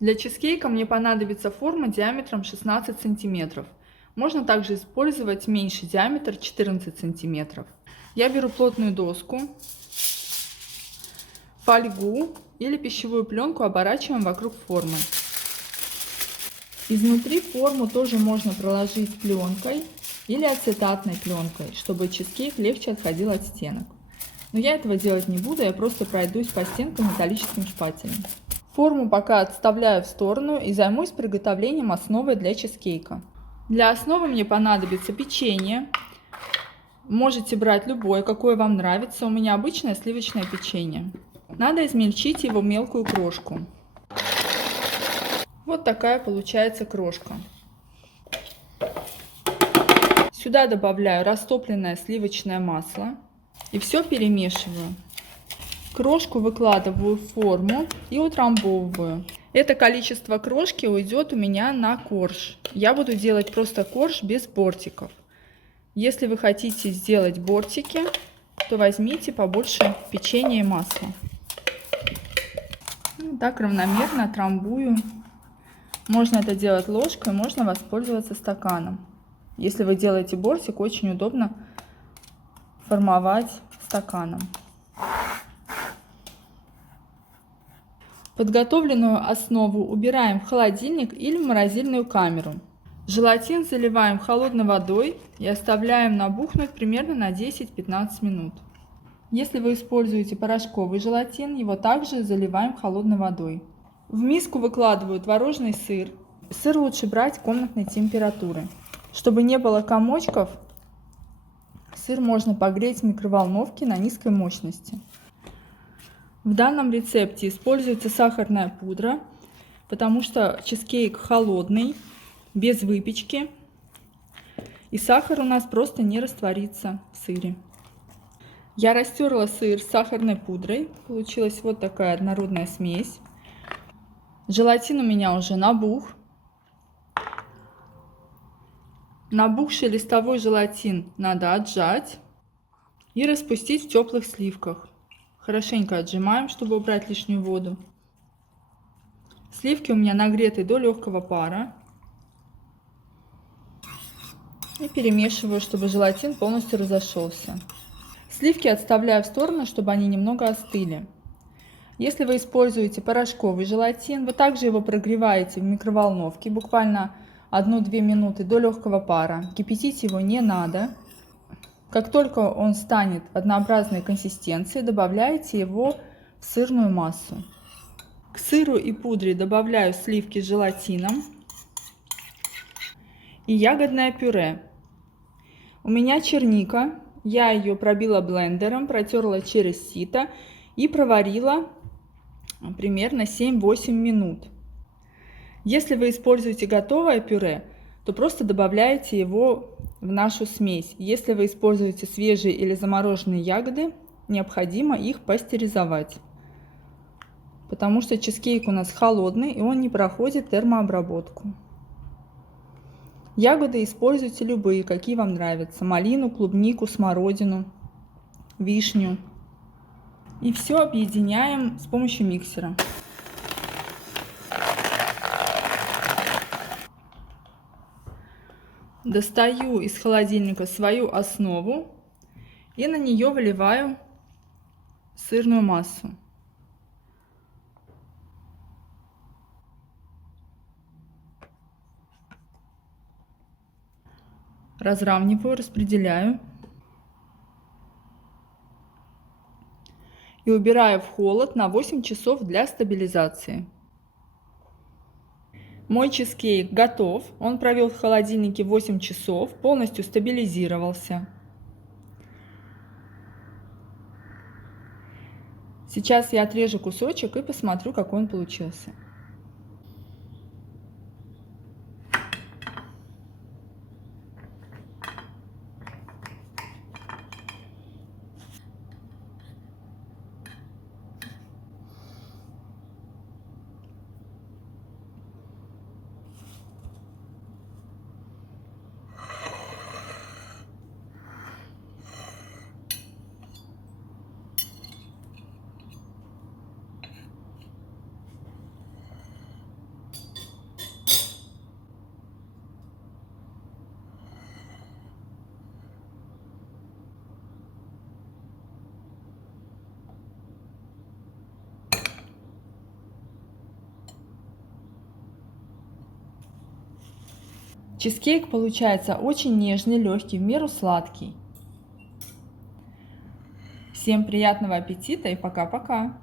Для чизкейка мне понадобится форма диаметром 16 сантиметров. Можно также использовать меньший диаметр 14 сантиметров. Я беру плотную доску, фольгу или пищевую пленку, оборачиваем вокруг формы. Изнутри форму тоже можно проложить пленкой или ацетатной пленкой, чтобы чизкейк легче отходил от стенок. Но я этого делать не буду, я просто пройдусь по стенкам металлическим шпателем. Форму пока отставляю в сторону и займусь приготовлением основы для чизкейка. Для основы мне понадобится печенье. Можете брать любое, какое вам нравится. У меня обычное сливочное печенье. Надо измельчить его в мелкую крошку. Вот такая получается крошка. Сюда добавляю растопленное сливочное масло и все перемешиваю. Крошку выкладываю в форму и утрамбовываю. Это количество крошки уйдет у меня на корж. Я буду делать просто корж без бортиков. Если вы хотите сделать бортики, то возьмите побольше печенья и масла. Так равномерно трамбую. Можно это делать ложкой, можно воспользоваться стаканом. Если вы делаете бортик, очень удобно формовать стаканом. Подготовленную основу убираем в холодильник или в морозильную камеру. Желатин заливаем холодной водой и оставляем набухнуть примерно на 10-15 минут. Если вы используете порошковый желатин, его также заливаем холодной водой. В миску выкладываю творожный сыр. Сыр лучше брать комнатной температуры. Чтобы не было комочков, сыр можно погреть в микроволновке на низкой мощности. В данном рецепте используется сахарная пудра, потому что чизкейк холодный, без выпечки, и сахар у нас просто не растворится в сыре. Я растерла сыр с сахарной пудрой, получилась вот такая однородная смесь. Желатин у меня уже набух. Набухший листовой желатин надо отжать и распустить в теплых сливках. Хорошенько отжимаем, чтобы убрать лишнюю воду. Сливки у меня нагреты до легкого пара. И перемешиваю, чтобы желатин полностью разошелся. Сливки отставляю в сторону, чтобы они немного остыли. Если вы используете порошковый желатин, вы также его прогреваете в микроволновке буквально 1-2 минуты до легкого пара. Кипятить его не надо. Как только он станет однообразной консистенции, добавляете его в сырную массу. К сыру и пудре добавляю сливки с желатином и ягодное пюре. У меня черника. Я ее пробила блендером, протерла через сито и проварила примерно 7-8 минут. Если вы используете готовое пюре, то просто добавляете его в нашу смесь. Если вы используете свежие или замороженные ягоды, необходимо их пастеризовать, потому что чизкейк у нас холодный и он не проходит термообработку. Ягоды используйте любые, какие вам нравятся. Малину, клубнику, смородину, вишню. И все объединяем с помощью миксера. Достаю из холодильника свою основу и на нее выливаю сырную массу. Разравниваю, распределяю. И убираю в холод на 8 часов для стабилизации. Мой чизкейк готов. Он провел в холодильнике 8 часов, полностью стабилизировался. Сейчас я отрежу кусочек и посмотрю, какой он получился. Чизкейк получается очень нежный, легкий, в меру сладкий. Всем приятного аппетита и пока-пока!